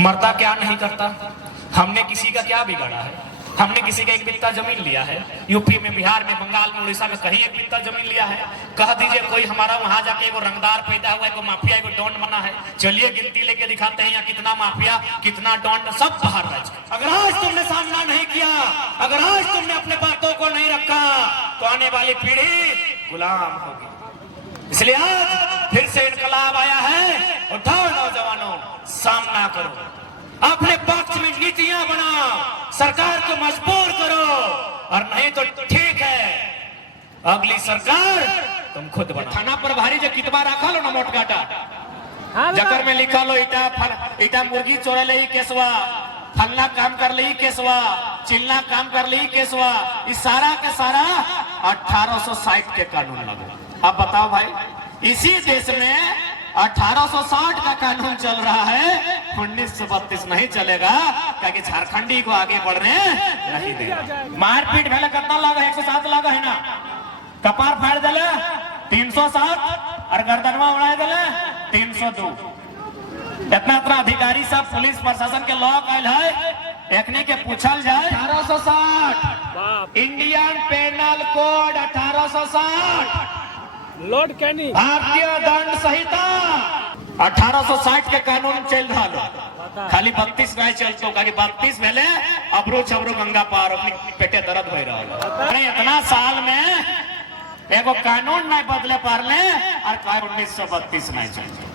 मरता क्या नहीं करता, हमने किसी का क्या बिगाड़ा है। हमने किसी का एक बित्ता जमीन लिया है, यूपी में, बिहार में, बंगाल में, उड़ीसा में कहीं एक बित्ता जमीन लिया है। कह दीजिए कोई हमारा वहां जाके एगो रंगदार पैदा हुआ, एगो माफिया, एगो डॉन बना है। चलिए गिनती लेके दिखाते हैं यहाँ कितना माफिया, कितना डॉन, सब बाहर रह जाए। अगर आज तुमने सामना नहीं किया, अगर आज तुमने अपने बातों को नहीं रखा, तो आने वाली पीढ़ी गुलाम होगी। इसलिए आज फिर से इनकलाब आया है। उठाओ नौजवानों, सामना करो, अपने पक्ष में नीतियां बनाओ, सरकार को मजबूर करो, और नहीं तो ठीक है अगली सरकार तुम खुद बनाओ। थाना पर भारी जो कितबा रखा लो ना मोटकाटा, जकर में लिखा लो इटा मुर्गी चोरे ले केसवा, फलना काम कर ली केसवा, चिल्ला काम कर ली केसवा, इस सारा के सारा 1860 के कानून लगे। अब बताओ भाई, इसी देश में 1860 का कानून चल रहा है, 1932 नहीं चलेगा, क्योंकि झारखंडी को आगे बढ़ने नहीं देगा। मारपीट भेले कितना लगा, 107 लगा है ना, कपार फाड़ दिले 307 और गर्दनवा उड़ा दिले 302। इतना इतना अधिकारी सब पुलिस प्रशासन के लॉ आयल है, एकने के पूछल जाए 1860 इंडियन पेनल कोड 1860 लॉर्ड कैनी भारतीय दंड संहिता 1860 के कानून चल रहा, खाली 32 नहीं चलते, 32 भेले अबरू छबरू गंगा पार, अपनी पेटे दर्द हो रहा। अरे इतना साल में एगो कानून नहीं बदले पारले, और 1932 नहीं चलते।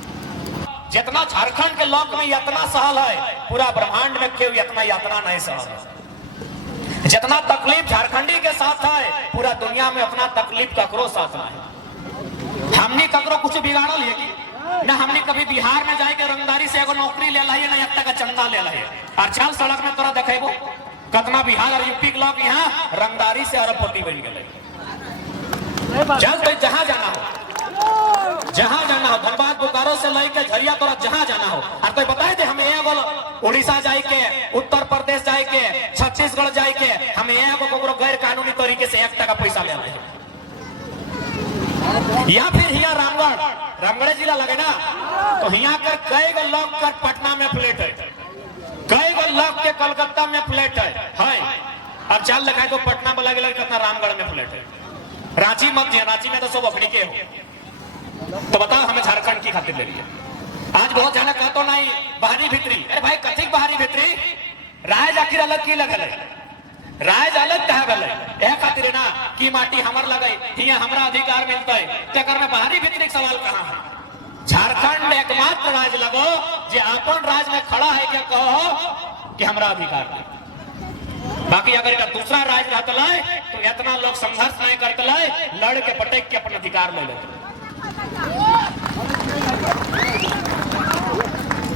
जितना झारखंड के लोग में यातना सहल है, पूरा ब्रह्मांड में क्यों इतना यातना नहीं सहल है। जितना तकलीफ झारखंडी के साथ है, पूरा दुनिया में अपना तकलीफ ककरो साथ नहीं। हमने ककरो कुछ बिगाड़ल है कि ना, हमने कभी बिहार में जाके रंगदारी से एगो नौकरी ले लाई, ना 1 टका चंदा ले लाई, और चल सड़क में तोरा देखेबो कितना बिहार और यूपी के लोग यहाँ रंगदारी से अरबपति बन गए। चल तो जहां जाना हो, जहां जाना हो, धनबाद बोकारो से लेके झरिया तोरा जहां जाना हो, और कोई बताए थे हमें एगो उड़ीसा जाए के, उत्तर प्रदेश जाए के, छत्तीसगढ़ जाए के, हमें एगो गैर कानूनी तरीके से 1 टका पैसा ले रहे हैं, या फिर यहाँ रामगढ़ जिला लगे ना, तो यहाँ कर कई गो लोग कर पटना में फ्लैट है, कई गो लोग के कलकत्ता में फ्लैट है। अब चल लगाए तो पटना में लगे कितना रामगढ़ में फ्लैट है, रांची मत दिया, रांची में तो सब अपनी के हो। तो बताओ हमें झारखंड की खातिर ले लिया। आज बहुत जाना कहते नहीं बाहरी भीतरी, अरे भाई कथिक बाहरी भीतरी, राय आखिर अलग की लगल है, राज अलग कहा गल है, खातिर ना की माटी हमर लगे, हिया हमरा अधिकार मिलता है, तेकर में बाहरी भीतरी सवाल कहाँ है। झारखंड में एकमात्र राज लगो जे अपन राज में खड़ा है, क्या कहो कि हमरा अधिकार है। बाकी अगर दूसरा राज रहता है तो इतना लोग संघर्ष नहीं करते, लड़ के पटक के अपना अधिकार ले लेते।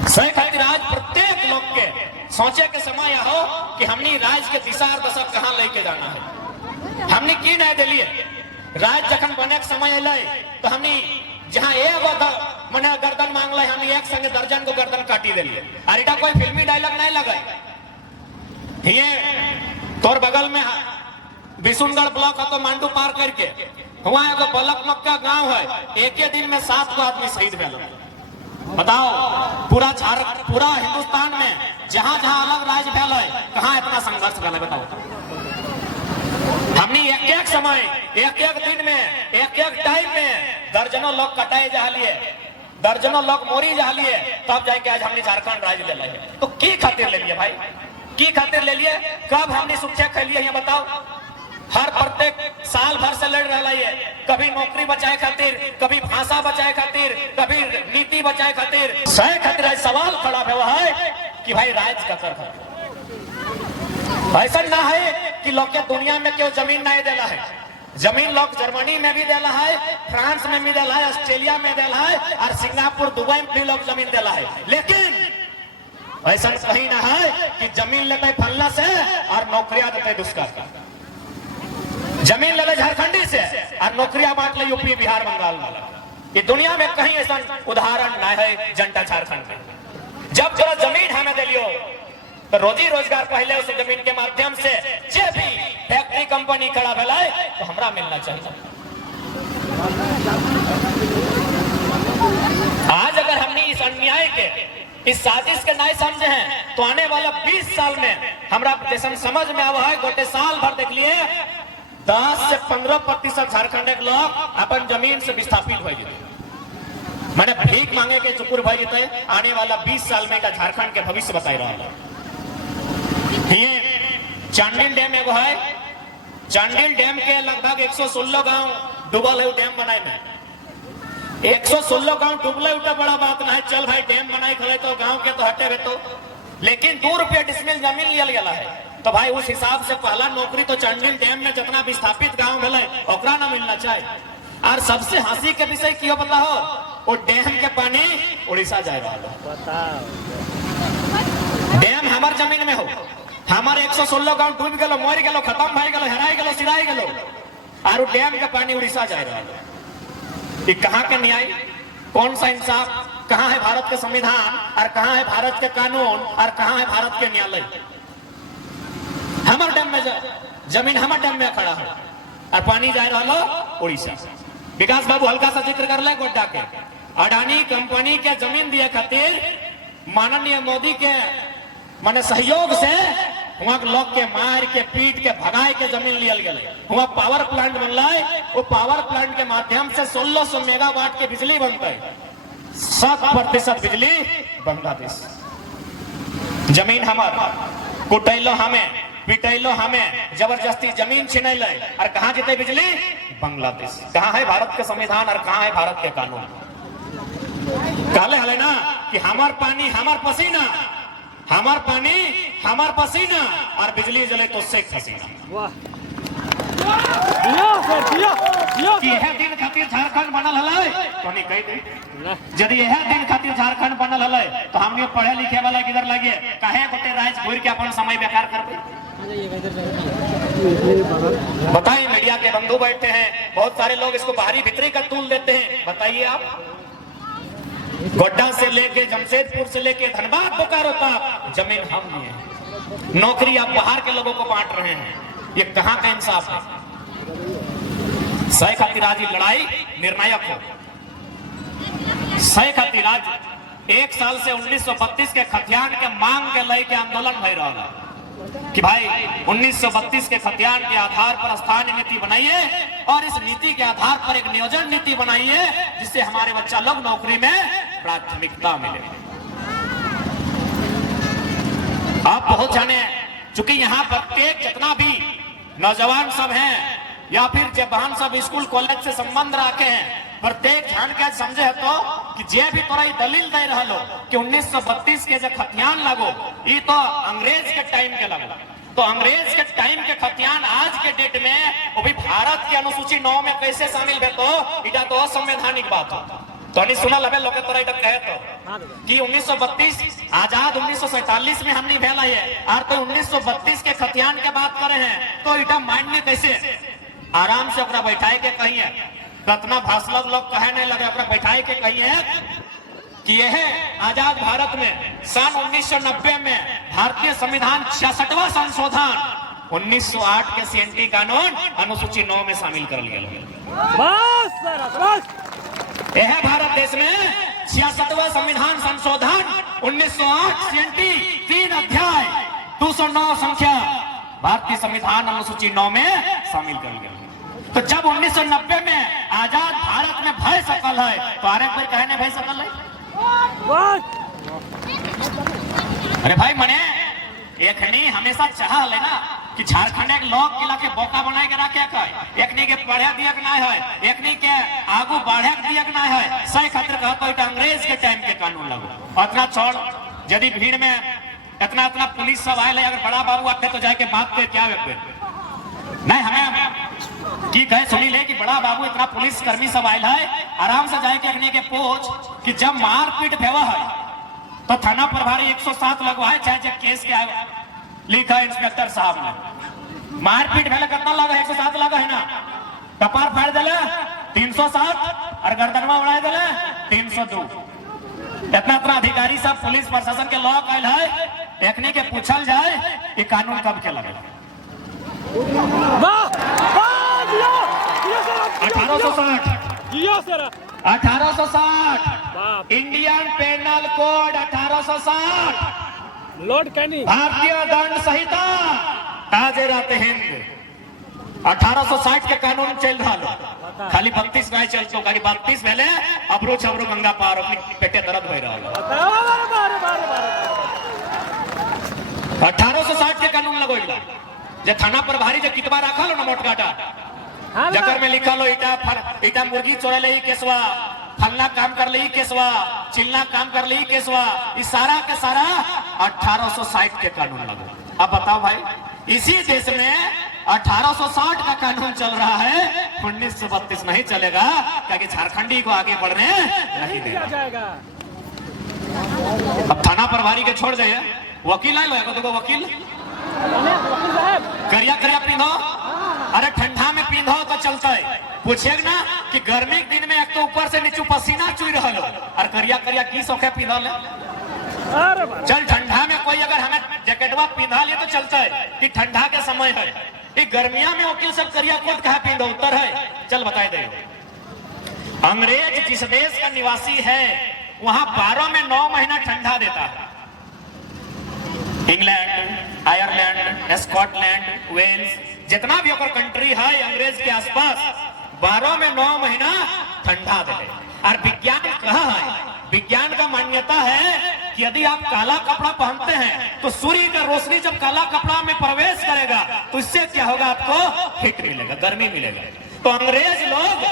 सही खातिर आज प्रत्येक लोग के सोचे के समय हो कि हमने राज के दिशा और दशा कहाँ लेके जाना है। हमने की नहीं दिलिए, राज जखन बने के समय अल तो हमने जहाँ एगो मने गर्दन मांग ला, हमने एक संगे दर्जन को गर्दन काटी दिलिए। और इटा कोई फिल्मी डायलॉग नहीं लगे, ये तोर बगल में बिशुनगढ़ ब्लॉक है तो मांडू पार करके वहां एगो बलक मक्का गांव है, एक ही दिन में 7 गो आदमी शहीद भेल। बताओ पूरा हिंदुस्तान में जहां जहां अलग राज्य भेल है, कहां इतना संघर्ष भेल, बताओ। हमने एक समय, एक दिन में, एक टाइम में दर्जनों लोग कटाए जा लिए, दर्जनों लोग मोरी जा लिए, तब जाके आज हमने झारखंड राज्य ले लिया। तो की खातिर ले लिए भाई, की खातिर ले लिए, कब हमने सुखे खेलिए ये बताओ। हर प्रत्येक साल भर से लड़ रहा है, कभी नौकरी बचाए खातिर, कभी भाषा बचाए खातिर, कभी नीति बचाए खातिर। सही खातिर सवाल खड़ा हुआ है कि भाई राज का कर ऐसा ना है कि लोग के दुनिया में क्यों जमीन नहीं देला है। जमीन लोग जर्मनी में भी देला है, फ्रांस में भी देला है, ऑस्ट्रेलिया में देला है, और सिंगापुर दुबई में भी लोग जमीन देला है। लेकिन ऐसा कहीं ना है कि जमीन लेते फलना से और नौकरियां देते दुष्कर का। जमीन ले झारखंडी से और नौकरियां बांट ले यूपी, बिहार, बंगाल वाला। ये दुनिया में कहीं ऐसा उदाहरण न है जनता झारखंड में। जब जरा जमीन हमें दिलियो तो रोजी रोजगार पहले उस जमीन के माध्यम से जे भी फैक्ट्री कंपनी खड़ा भेला तो हमरा मिलना चाहिए। आज अगर हमने इस अन्याय के इस साजिश के नहीं समझे हैं तो आने वाला 20 साल में हमारा जैसा समझ में आवा है गोटे साल भर देख लिए 10 से 15% झारखंड के लोग अपन जमीन से विस्थापित हो गए, मैंने भीख मांगे के चुकुर भाई जीते। आने वाला 20 साल में का झारखंड के भविष्य बताई रहा है। ये चांडिल डैम एगो है, चांडिल डैम के लगभग 116 गांव डूबल है। डैम बनाए में 116 गांव डूबले उठा बड़ा बात ना है। चल भाई डैम बनाए खड़े तो गांव के तो हटे तो, लेकिन 2 रुपया डिसमिल जमीन लिया गया है। तो भाई उस हिसाब से पहला नौकरी तो चांडिल डैम में जितना विस्थापित गांव मिले ओकरा ना मिलना चाहिए। और सबसे हंसी के विषय क्यों पता हो, वो डैम के पानी उड़ीसा जाए रहा है। डैम हमार जमीन में हो, हमारे 116 गांव डूब गए, मर गए, खत्म भाई गए, हराई गए, सिराई गए, और डैम के पानी उड़ीसा जाए रहा है। ये कहाँ के न्याय, कौन सा इंसाफ, कहाँ है भारत के संविधान और कहाँ है भारत के कानून और कहाँ है भारत के न्यायालय। हमारे डैम में जमीन हमारे डैम में खड़ा है और पानी जा रहा उड़ीसा। विकास बाबू हल्का सा जिक्र कर ले गोड्डा के अडानी कंपनी के जमीन दिए खातिर माननीय मोदी के माने सहयोग से वहां लोग के मार के पीट के भगाए के जमीन लिया गया। वहां पावर प्लांट बनला है, वो पावर प्लांट के माध्यम से 1600 मेगावाट के बिजली बनता है। 7% बिजली बांग्लादेश। जमीन हमार, कुटैलो हमें, पिटैलो हमें, जबरदस्ती जमीन छिनैल और कहां जीते बिजली बांग्लादेश। कहां है भारत के संविधान और कहां है भारत के कानून। कहले हले ना कि हमार पानी हमार पसीना, हमार पानी हमार पसीना और बिजली जले तो शेख हसीना। यह दिन खातिर झारखंड बनल हले तो नहीं कह दे, यदि यह दिन खातिर झारखंड बनल हले तो हम पढ़े लिखे वाला किधर लगे कहे गोटे राज घूर के अपन समय बेकार करते। बताइए, मीडिया के बंधु बैठे हैं, बहुत सारे लोग इसको बाहरी भीतरी का तूल देते हैं। बताइए आप, गोड्डा से लेके जमशेदपुर से लेके धनबाद बोकारो तक जमीन हम लिए, नौकरी आप बाहर के लोगों को बांट रहे हैं। ये कहां का इंसाफ है। शेख हसीना लड़ाई निर्णायक हो। शेख हसीना 1 साल से 1932 के खतियान के मांग के लेके आंदोलन भय रहा कि भाई 1932 के खतियान के आधार पर स्थानीय नीति बनाइए और इस नीति के आधार पर एक नियोजन नीति बनाइए जिससे हमारे बच्चा लोग नौकरी में प्राथमिकता मिले। आप बहुत जाने चूंकि यहाँ प्रत्येक जितना भी नौजवान सब हैं या फिर जवान सब स्कूल कॉलेज से संबंध रखे हैं, प्रत्येक ध्यान के समझे है तो कि जे भी तोरा दलील दे रहा लो कि 1932 के जो खतियान लगो ये तो अंग्रेज के टाइम के लगो, तो अंग्रेज के टाइम के खतियान आज के डेट में वो भी भारत की अनुसूची 9 में कैसे शामिल है, तो इटा तो असंवैधानिक बात हो। तो नहीं सुना लगे लोग तोरा इटा कहे तो कि 1932 आजाद 1947 में हमने भेला है और तो 1932 के खतियान के बात करे हैं तो इटा मान्य कैसे। आराम से अपना बैठाए के कहिए, कतना भाषण लोग कहे नहीं लगे, अपना बैठाए के कहिए कि यह आजाद भारत में सन 1990 में भारतीय संविधान 66वां संशोधन 1908 के सीएनटी कानून अनुसूची 9 में शामिल कर लिया। यह भारत देश में 66वां संविधान संशोधन 1908 सीएनटी 3 अध्याय 209 संख्या भारतीय संविधान अनुसूची 9 में शामिल कर लिया। तो जब 1990 में आजाद भारत में भय सकल है तो अरे कोई कहने भय सकल है। अरे भाई मने एकनी हमेशा चाह ले ना कि झारखंड एक लोक किला के बोका बनाए के रखे है, एकनी के पढ़े दिया के ना है, एकनी के आगू बढ़े दिया के ना है। सही खातिर कहता तो अंग्रेज के टाइम के कानून लगो। इतना छोड़, यदि भीड़ में इतना पुलिस सब आए, अगर बड़ा बाबू आते तो जाके बात के क्या नहीं, हमें की कहे सुनी ले कि बड़ा बाबू इतना पुलिस कर्मी सब आयल है, आराम से जाए के के पूछ कि जब मारपीट भेवा है तो थाना प्रभारी 107 लगवाए, चाहे जब केस के लिखा है इंस्पेक्टर साहब ने। मारपीट भेले कितना लगा है, 107 लगा है ना, कपार फाड़ दिले 307 और गर्दनवा उड़ा दिले 302। इतना अधिकारी सब पुलिस प्रशासन के लोग आयल है, देखने के पूछल जाए कि कानून कब के लगे 1860 1860 Indian penal code 1860 Lord Canning भारतीय दंड संहिता ताजेरात हिंद 1860 के कानून चल रहा खाली 32 नहीं चलतो खाली 32 पहले अबरू छबरू गंगा पार अपनी पेटे दर्द भय रहा 1860 के कानून लगो जे थाना पर भारी जे कितबा रखा लो ना मोटकाटा जकर में लिखा लो इटा मुर्गी चोरे ले केसवा फलना काम कर ली केसवा चिल्ला काम कर ली केसवा इस सारा के सारा 1860 के कानून लगो। अब बताओ भाई इसी देश में 1860 का कानून चल रहा है 1932 नहीं चलेगा क्योंकि झारखंडी को आगे बढ़ने नहीं देगा। अब थाना प्रभारी के छोड़ जाइए वकील आए तो वकील करिया करिया पींधो अरे ठंडा में पींधो तो चलता है पूछेगा ना कि गर्मी के दिन में एक तो ऊपर से नीचे पसीना चुई रहा लो और करिया करिया की सौखे पींधो ले चल ठंडा में कोई अगर हमें जैकेटवा पींधा ले तो चलता है कि ठंडा के समय है कि गर्मिया में वकील सब करिया कोट कहा पींधो उत्तर है चल बताए दे। अंग्रेज जिस देश का निवासी है वहां 12 में 9 महीना ठंडा देता है। इंग्लैंड आयरलैंड स्कॉटलैंड वेल्स जितना भी अगर कंट्री है अंग्रेज के आसपास 12 में 9 महीना ठंडा दे। और विज्ञान कहा है विज्ञान का मान्यता है कि यदि आप काला कपड़ा पहनते हैं तो सूर्य का रोशनी जब काला कपड़ा में प्रवेश करेगा तो इससे क्या होगा आपको हिट मिलेगा गर्मी मिलेगा। तो अंग्रेज लोग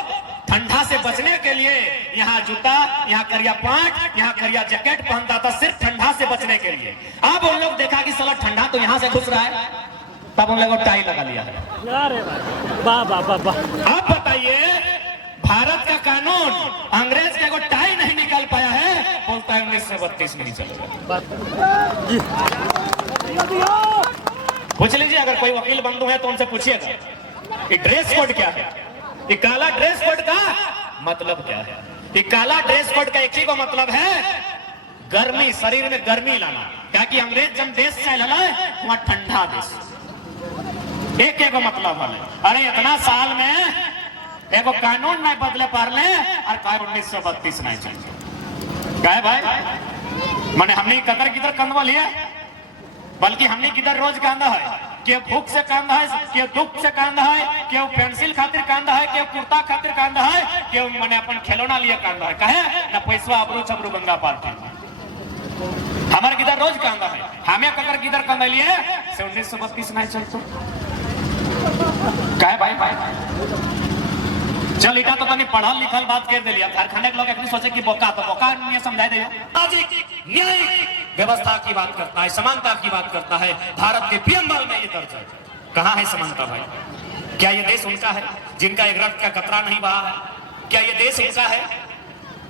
ठंडा से बचने के लिए यहाँ जूता यहाँ करिया पैंट यहाँ करिया जैकेट पहनता था सिर्फ ठंडा से बचने के लिए। अब उन लोग देखा कि साला ठंडा तो यहाँ से घुस रहा है तब उन लोगों टाई लगा लिया है। अब बताइए भारत का कानून अंग्रेज का को टाई नहीं निकाल पाया है बोलता है 1932 में नहीं चलेगा। पूछ लीजिए अगर कोई वकील बंधु है तो उनसे पूछिएगा ये ड्रेस कोड क्या है। ये काला ड्रेस कोड का मतलब क्या है। ये काला ड्रेस कोड का एक ही को मतलब है गर्मी शरीर में गर्मी लाना क्या कि अंग्रेज जब देश से लड़ा वहां ठंडा देश एक एक मतलब है। अरे इतना साल में एगो कानून नहीं बदले पारले और कहा 1932 नहीं चाहिए कहे भाई माने हमने कदर किधर कंधवा लिया बल्कि हमने किधर रोज कांदा है के भूख से कांदा है के दुख से कांदा है के पेंसिल खातिर कांदा है के कुर्ता खातिर कांदा है के माने अपन खिलौना लिए कांदा है कहे ना पैसा अबरू छबरू गंगा पार हमारे किधर रोज कांदा है हमें कदर किधर कांदा लिए से 1932 नहीं चलतो कहे भाई चल इटा तो तनी पढ़ल लिखल बात कर दिया झारखंड के लोग अपनी सोचे कि बोका तो बोका नहीं समझाए दे सामाजिक न्यायिक व्यवस्था की बात करता है समानता की बात करता है। भारत के पीएमएल में ये दर्ज है। कहाँ है समानता भाई? क्या ये देश उनका है जिनका एक रक्त का कतरा नहीं बहा है? क्या ये देश उनका है?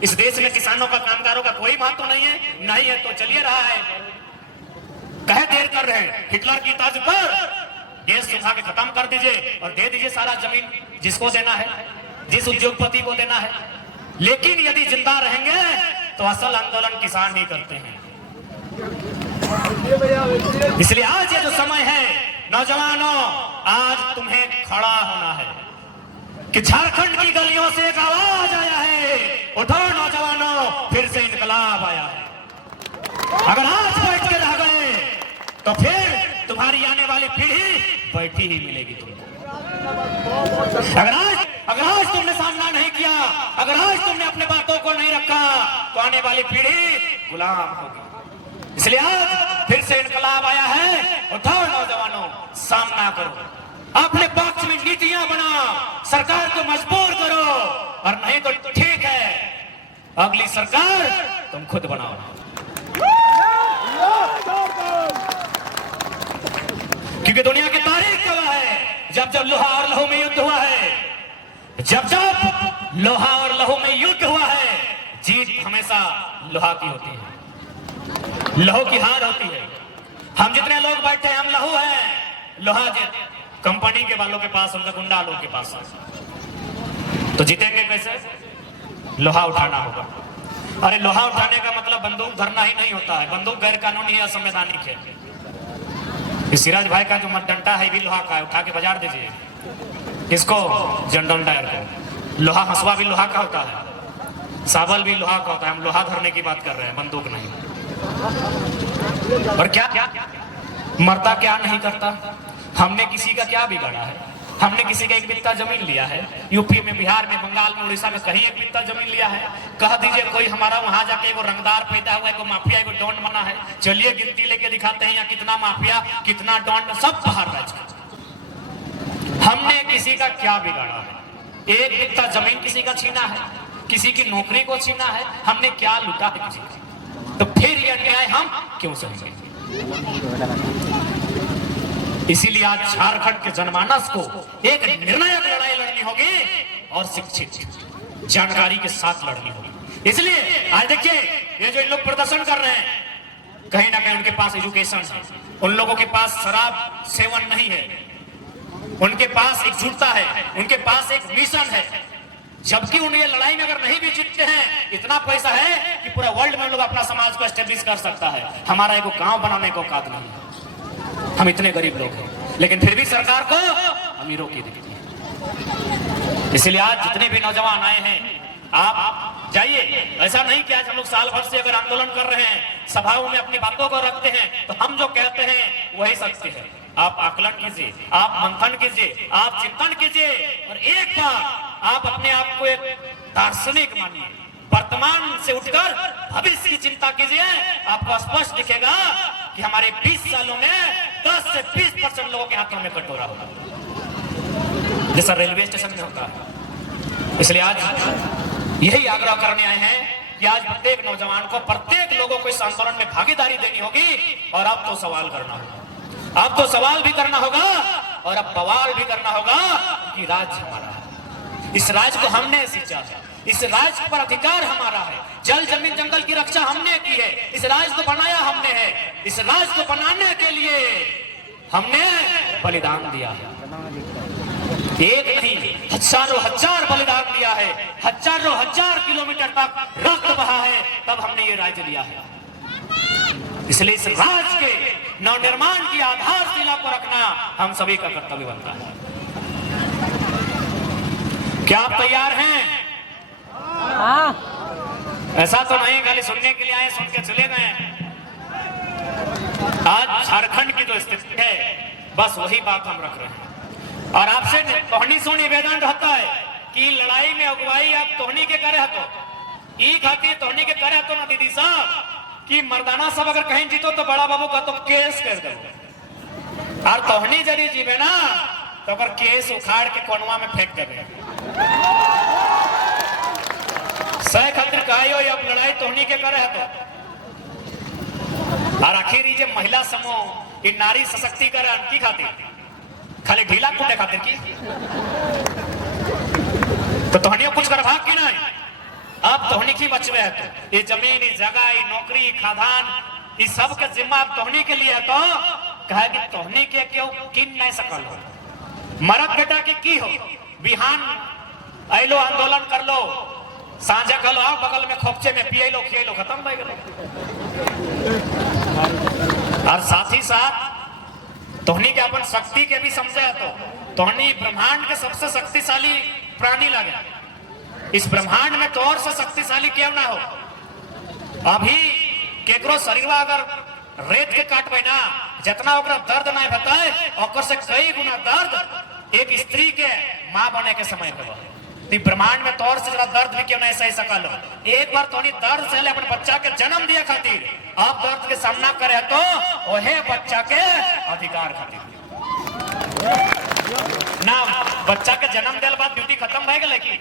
इस देश में किसानों का कामगारों का कोई महत्व नहीं है तो चलिए रहा है कहे देर कर रहे हैं हिटलर की तर्ज पर देश सुखा के खत्म कर दीजिए और दे दीजिए सारा जमीन जिसको देना है जिस उद्योगपति को देना है। लेकिन यदि जिंदा रहेंगे तो असल आंदोलन किसान ही करते हैं। इसलिए आज ये जो समय है नौजवानों आज तुम्हें खड़ा होना है कि झारखंड की गलियों से एक आवाज आया है उठो नौजवानों फिर से इंकलाब आया है। अगर आज बैठ के रह गए तो फिर तुम्हारी आने वाली पीढ़ी बैठी ही मिलेगी तुमको। अगर आज तुमने सामना नहीं किया अगर आज तुमने अपने बातों को नहीं रखा तो आने वाली पीढ़ी गुलाम होगी। इसलिए आज फिर से इंकलाब आया है उठाओ नौजवानों सामना करो अपने पक्ष में नीतियां बनाओ सरकार को मजबूर करो और नहीं तो ठीक है अगली सरकार तुम खुद बनाओ। क्योंकि दुनिया की तारीख गवाह है जब जब लोहा और लहू में युद्ध हुआ है जब लोहा और लहू में युद्ध हुआ है जीत हमेशा लोहा की होती है लहू की हार होती है। हम जितने लोग बैठे हैं हम लहू हैं लोहा कंपनी के वालों के पास उनका गुंडा लोग के पास तो जीतेंगे कैसे? लोहा उठाना होगा। अरे लोहा उठाने का मतलब बंदूक धरना ही नहीं होता है बंदूक गैर कानूनी है असंवैधानिक है। सिराज भाई का जो डंडा है भी लोहा का है उठा के बाजार दीजिए इसको जनरल डायर को। लोहा हंसुआ भी लोहा का होता है साबल भी लोहा का होता है, हम लोहा धरने की बात कर रहे हैं, बंदूक नहीं। और क्या मरता क्या नहीं करता। हमने किसी का क्या बिगाड़ा है। हमने किसी का एक बित्ता जमीन लिया है, यूपी में, बिहार में, बंगाल में, उड़ीसा में कहीं एक बित्ता जमीन लिया है। कह दीजिए कोई हमारा वहां जाके एगो रंगदार पैदा हुआ, एगो माफिया, एगो डॉन बना है। चलिए गिनती लेके दिखाते हैं यहाँ कितना माफिया, कितना डॉन, सब बाहर राज्य। हमने किसी का क्या बिगाड़ा है। एक बित्ता जमीन किसी का छीना है, किसी की नौकरी को छीना है, हमने क्या लूटा है किसी का। तो फिर यह न्याय हम क्यों सहेंगे। इसीलिए आज झारखंड के जनमानस को एक निर्णायक लड़ाई लड़नी होगी और शिक्षित जानकारी के साथ लड़नी होगी। इसलिए आज देखिए ये जो इन लोग प्रदर्शन कर रहे हैं, कहीं ना कहीं उनके पास एजुकेशन है, उन लोगों के पास शराब सेवन नहीं है, उनके पास एकजुटता है, उनके पास एक मिशन है। जबकि उन ये लड़ाई में अगर नहीं भी जीतते हैं, इतना पैसा है कि पूरा वर्ल्ड में लोग अपना समाज को एस्टेब्लिश कर सकता है। हमारा एक गांव बनाने को औकात नहीं है, हम इतने गरीब लोग हैं, लेकिन फिर भी सरकार को अमीरों की दिखती है। इसलिए आज जितने भी नौजवान आए हैं, आप जाइए। ऐसा नहीं कि आज हम लोग साल भर से अगर आंदोलन कर रहे हैं, सभाओं में अपनी बातों को रखते हैं, तो हम जो कहते हैं वही सत्य है। आप आकलन कीजिए, आप मंथन कीजिए, आप चिंतन कीजिए और एक बार आप अपने आप को एक दार्शनिक मानिए। वर्तमान से उठकर भविष्य की चिंता कीजिए, आपको स्पष्ट दिखेगा कि हमारे 20 सालों में 10 से 20% लोगों के हाथों में कटोरा होगा, जैसा रेलवे स्टेशन में होता है। इसलिए आज यही आग्रह करने आए हैं कि आज प्रत्येक नौजवान को, प्रत्येक लोगों को इस आंदोलन में भागीदारी देनी होगी। और अब तो सवाल करना होगा, अब तो सवाल भी करना होगा और अब बवाल भी करना होगा कि राज्य हमारा है, इस राज्य को हमने सींचा है, इस राज्य पर अधिकार हमारा है, जल जमीन जंगल की रक्षा हमने की है, इस राज्य को बनाया हमने है, इस राज्य को बनाने के लिए हमने बलिदान दिया है। एक नहीं, हजारों हजार बलिदान दिया है, हजारों हजार किलोमीटर तक रक्त बहा है, तब हमने ये राज्य लिया है। इसलिए इस राज्य के नवनिर्माण की आधारशिला को रखना हम सभी का कर्तव्य बनता है। क्या आप तैयार हैं? ऐसा तो नहीं खाली सुनने के लिए आए, सुन के चले गए। आज झारखंड की जो स्थिति है, बस वही बात हम रख रहे हैं। और आपसे तोहनी सो निवेदन रहता है कि लड़ाई में अगुवाई आप तोहनी के करे हतो, ई खातिर तोहनी के करे हतो ना दीदी साहब, कि मर्दाना सब अगर कहीं जीतो तो बड़ा बाबू का तो केस कर दो, और तोहनी जरी जीवे ना तो अगर केस उखाड़ के कोनवा में फेंक देवे। सह खातिर कहियो अब लड़ाई तोहनी के करे है तो। और आखिर ये महिला समूह, ये नारी सशक्तिकरण की खातिर, खाली ढीला कूटे खातिर की, तो तोहनियों कुछ कर भाग की नहीं। अब तोहनी की बचवे है तो ये जमीन, ये जगह, ये नौकरी, खादान, ये सब के जिम्मा तोहनी के लिए है। तो कहे कि तोहनी के क्यों किन नहीं सकल हो, मरद बेटा के की हो, बिहान आइलो आंदोलन कर लो, सांझा कल आओ बगल में खोपचे में पिए लो, खिए लो, खत्म भाई गलो। और साथ ही साथ तोहनी के अपन शक्ति के भी समझे तो तोहनी ब्रह्मांड के सबसे शक्तिशाली प्राणी लगे। इस ब्रह्मांड में तो और से शक्तिशाली क्यों ना हो। अभी केकरो शरीर अगर रेत के काटबे ना, जितना ओकरा दर्द नहीं बताए, ओकर से कई गुना दर्द एक स्त्री के मां बने के समय पे। ब्रह्मांड में तौर से जरा दर्द भी क्यों नहीं सही सकल हो। एक बार तोनी दर्द से अपने बच्चा के जन्म दिया खातिर, अब दर्द के सामना करे तो ओहे बच्चा के अधिकार खातिर ना। बच्चा के जन्म दिल बाद ड्यूटी खत्म भए गेलै की,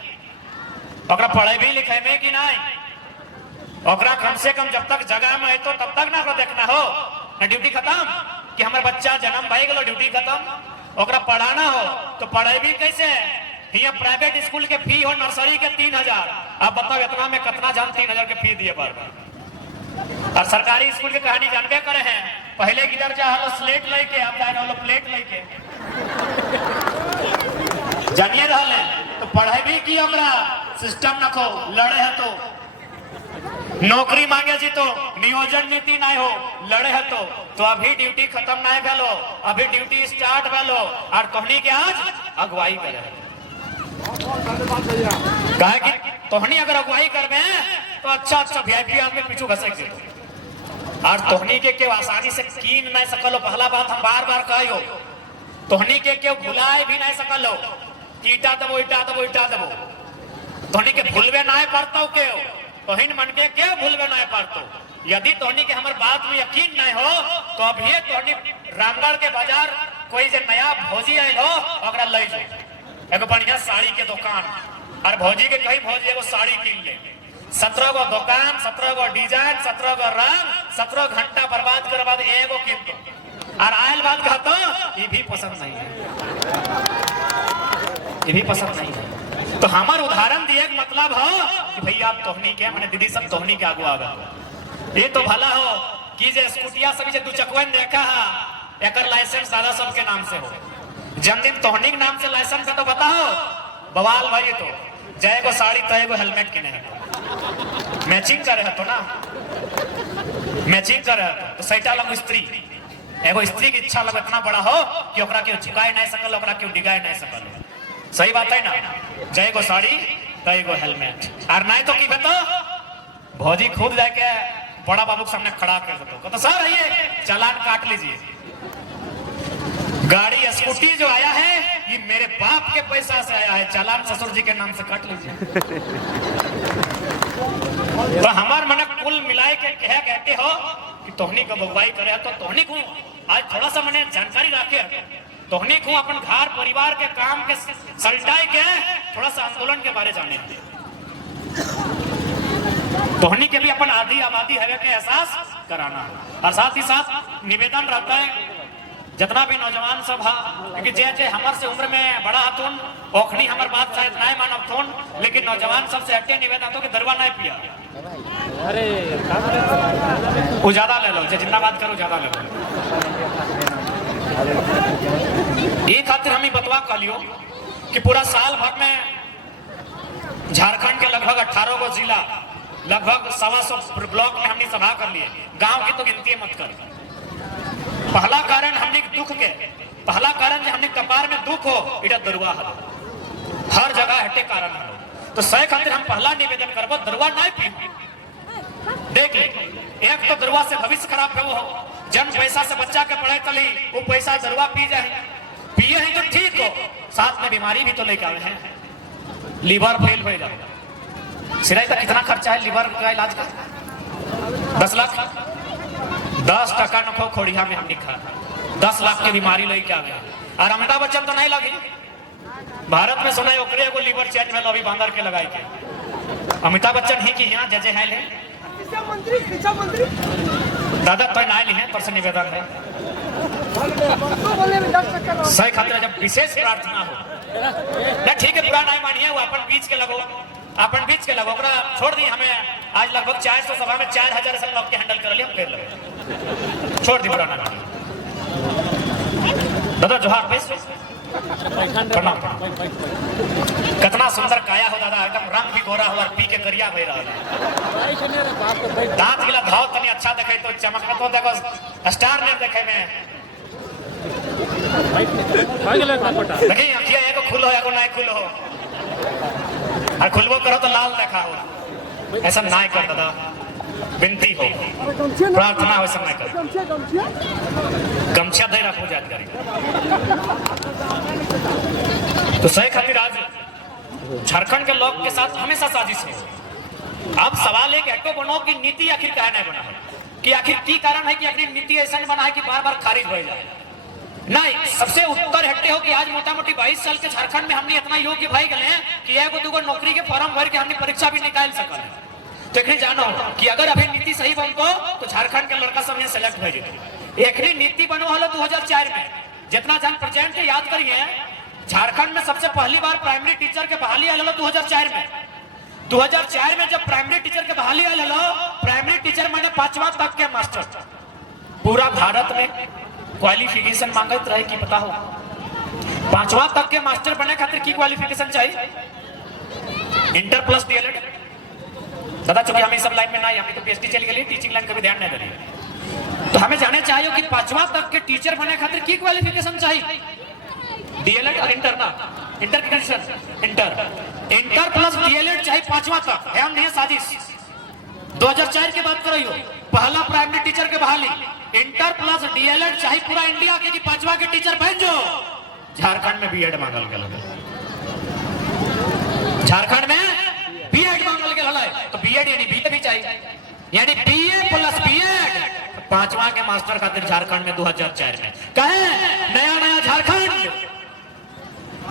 ओकरा पढ़े भी लिखे में कि नहीं, ओकरा कम से कम जब तक जगह में है तो तब तक ना देखना हो ना, ड्यूटी खत्म कि हमारे बच्चा जन्म भए गेलो ड्यूटी खत्म। ओकरा पढ़ाना हो तो पढ़े भी कैसे। यहाँ प्राइवेट स्कूल के फी हो नर्सरी के 3000, आप बताओ इतना में कितना जान 3000 के फी दिए बार। और सरकारी स्कूल की कहानी जानबे करे हैं, पहले किधर जा हलो स्लेट लेके, आप जा रहे हो प्लेट लेके, जानिए रहे तो पढ़े भी की ओकरा सिस्टम न खो, लड़े है तो नौकरी मांगे जी तो नियोजन नीति नहीं हो, लड़े है तो अभी ड्यूटी खत्म नहीं भेलो, अभी ड्यूटी स्टार्ट भेलो और कहनी के आज अगुवाई करे। कहे कि तोहनी अगर अगुवाई करबे तो अच्छा अच्छा वीआईपी आदमी पीछू घसक दे और तोहनी के केव आसानी से कीन नहीं सकलो। पहला बात हम बार बार कहियो, तोहनी के केव भुलाए भी नहीं सकलो कि ईटा दबो ईटा दबो ईटा दबो। तोहनी के भूलबे नहीं पड़तो के तोहिन मन के केव भूलबे नहीं पड़तो। यदि तोहनी के हमर बात में यकीन नहीं हो तो अभी तोहनी रामगढ़ के बाजार कोई जे नया भौजी आयल हो ओकरा ले जाओ एगो बढ़िया साड़ी के दुकान और भौजी के कहीं भौजी एगो साड़ी किन ले। 17 गो दुकान, 17 गो डिजाइन, 17 गो रंग, 17 घंटा बर्बाद कर बाद एगो किन दो और आयल बात कहतो ये भी पसंद नहीं है, ये भी पसंद नहीं है। तो हमार उदाहरण दिए मतलब हो कि भैया आप तोहनी के मैंने दीदी सब तोहनी के आगू आगा ये तो भला हो कि जे स्कूटिया सब जे दू चकवन देखा है एकर लाइसेंस दादा सब के नाम से हो। जन्मदिन तोहनी के नाम से लाइसेंस है तो बताओ बवाल भाई। तो जय को साड़ी तय को हेलमेट किने है मैचिंग करे है तो ना, मैचिंग करे है तो सैटा लग स्त्री एगो स्त्री की इच्छा लग इतना बड़ा हो कि ओकरा क्यों झुकाए नहीं सकल, ओकरा क्यों डिगाए नहीं सकल। सही बात है ना, जय को साड़ी तय को हेलमेट और नहीं तो की बताओ भौजी खुद जाके बड़ा बाबू के सामने खड़ा कर दो तो सर आइए चालान काट लीजिए। गाड़ी स्कूटी जो आया है ये मेरे बाप के पैसा से आया है, चालान ससुर जी के नाम से काट लीजिए। तो हमार मन कुल मिलाए के कहते हो कि तोहनी का बगवाई करे तो तोहनी को आज थोड़ा सा मैंने जानकारी रखे तोहनी को अपन घर परिवार के काम के सलटाई के थोड़ा सा आंदोलन के बारे जाने तोहनी के भी अपन आदि आबादी है के एहसास कराना और साथ ही साथ निवेदन रहता है जितना भी नौजवान सब है क्योंकि जे जे हमार से उम्र में बड़ा हतुन ओखनी हमार बात शायद नहीं मानब थोन लेकिन नौजवान सबसे हटे निवेदन तो कि दरवा नहीं पिया अरे वो ज्यादा ले लो जितना बात करो ज्यादा ले लो। ये खातिर हम बतवा कह लियो कि पूरा साल भर में झारखंड के लगभग 18 गो जिला लगभग 125 ब्लॉक में हमने सभा कर लिए। गांव की तो गिनती मत कर। पहला कारण हमने दुख के पहला कारण जो हमने कपार में दुख हो इधर दरुआ हर जगह हटे कारण हो तो सही खातिर हम पहला निवेदन करबो दरुआ नहीं पी। देख ले एक तो दरुआ से भविष्य खराब है वो जन पैसा से बच्चा के पढ़ाई तली वो पैसा दरुआ पी जाए पिए ही तो ठीक हो साथ में बीमारी भी तो लेके आए हैं, लीवर फेल हो जाए। सिराई तक कितना खर्चा है लीवर का इलाज का 10 लाख 10 टका नको खोड़िया में हम लिखा 10 लाख की बीमारी लेके आ गया और अमिताभ बच्चन तो नहीं लगी। भारत में सुना है ओकरे को लीवर चेंज में अभी बांधर के लगाई के अमिताभ बच्चन ही की यहाँ जजे हैं ले दादा तो ना है पर से निवेदन है सही खातिर जब विशेष प्रार्थना हो ठीक है पूरा नहीं मानिए वो अपन बीच के लगो ओकरा छोड़ दी। हमें आज लगभग 400 सभा में 4000 से लोग के हैंडल कर लिया फिर लगे छोड़ दी पुराना दादा जोहार प्रणाम। कितना सुंदर काया हो दादा एकदम रंग भी गोरा हो और पी के करिया भई रहा दांत गिला भाव तनी अच्छा देखे तो चमकना तो देखो स्टार ने देखे में देखिए अखिया एगो खुलो एगो नहीं खुलो और खुलबो करो तो लाल देखा हो ऐसा नहीं कर दादा विनती हो प्रार्थना हो ऐसा नहीं कर गमछा दे रखो जानकारी तो सही खातिर आज झारखंड के लोग के साथ हमेशा साजिश है। अब सवाल एक हटो बनो कि नीति आखिर क्या नहीं बना है कि आखिर की कारण है कि अपनी नीति ऐसा नहीं बना है कि बार बार खारिज हो जाए नहीं। सबसे उत्तर हटे हो कि आज मोटा मोटी 22 साल के झारखंड में हमने इतना योग्य भाई गए हैं कि एगो दूगो नौकरी के फॉर्म भर के हमने परीक्षा भी निकाल सकल है। तो एक जानो कि अगर अभी नीति सही बनतो तो झारखंड के लड़का सब यहाँ सेलेक्ट हो जाते। एक नीति बनो हलो 2004 में जितना जान प्रेजेंट के याद करिए झारखंड में सबसे पहली बार प्राइमरी टीचर के बहाली आयल 2004 में। 2004 में जब प्राइमरी टीचर के बहाली आयल प्राइमरी टीचर मैंने 5वां तक के मास्टर पूरा भारत में क्वालिफिकेशन मांगत रहे कि पता हो 5वां तक के मास्टर बने खातिर की क्वालिफिकेशन चाहिए इंटर प्लस डीएलएड। दादा चूंकि हम सब लाइन में ना हम तो पीएचडी चली गई टीचिंग लाइन का भी ध्यान नहीं दे रही तो हमें जाने चाहिए कि 5वां तक के टीचर बने खातिर की क्वालिफिकेशन चाहिए डीएलएड और इंटर ना इंटर की condition inter inter plus DElEd चाहे 5वां तक है, हम नहीं साजिश 2004 की बात कर रही हो, पहला प्राइमरी टीचर के बहाली इंटर प्लस डीएलएड चाहे पूरा इंडिया के 5वां के टीचर बन जो झारखंड में बीएड मांगल गया, झारखंड में बीएड मांगल गया, तो बीएड यानी बीए भी चाहिए, यानी बीए प्लस बीएड 5वां के मास्टर खातिर झारखंड में 2004 में कहे नया नया झारखंड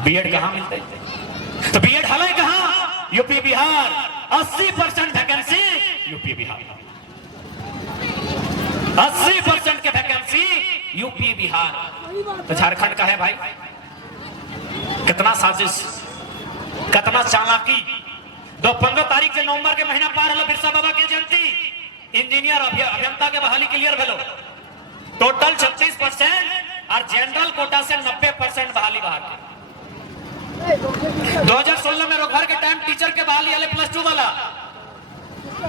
बीएड कहां मिलते, तो बीएड हले कहां, UP Bihar 80% vacancy UP Bihar, 80% के वैकेंसी यूपी बिहार, तो झारखंड का है भाई। कितना साजिश, कितना चालाकी। 15 तारीख से नवंबर के महीना पार हलो, बिरसा बाबा की जयंती, इंजीनियर अभियंता के बहाली क्लियर भेलो, टोटल 36% और जनरल कोटा से 90% बहाली बाहर के। 2016 में रोजगार के टाइम टीचर के बहाली वाले +2 वाला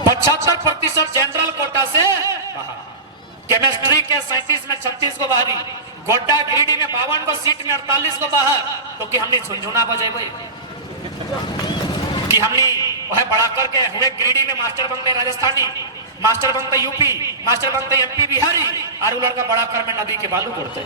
75% जनरल कोटा से बाहर, केमिस्ट्री के 37 में 36 को बाहरी, गोड्डा गिरिडीह में 52 को सीट में 48 को बाहर, तो कि हमने झुंझुना बजेबे कि हमने वह बड़ा करके हुए गिरिडीह में मास्टर बनते राजस्थानी, मास्टर बनते यूपी, मास्टर बनते एमपी बिहारी, और वो लड़का बड़ा कर में नदी के बालू कोड़ते।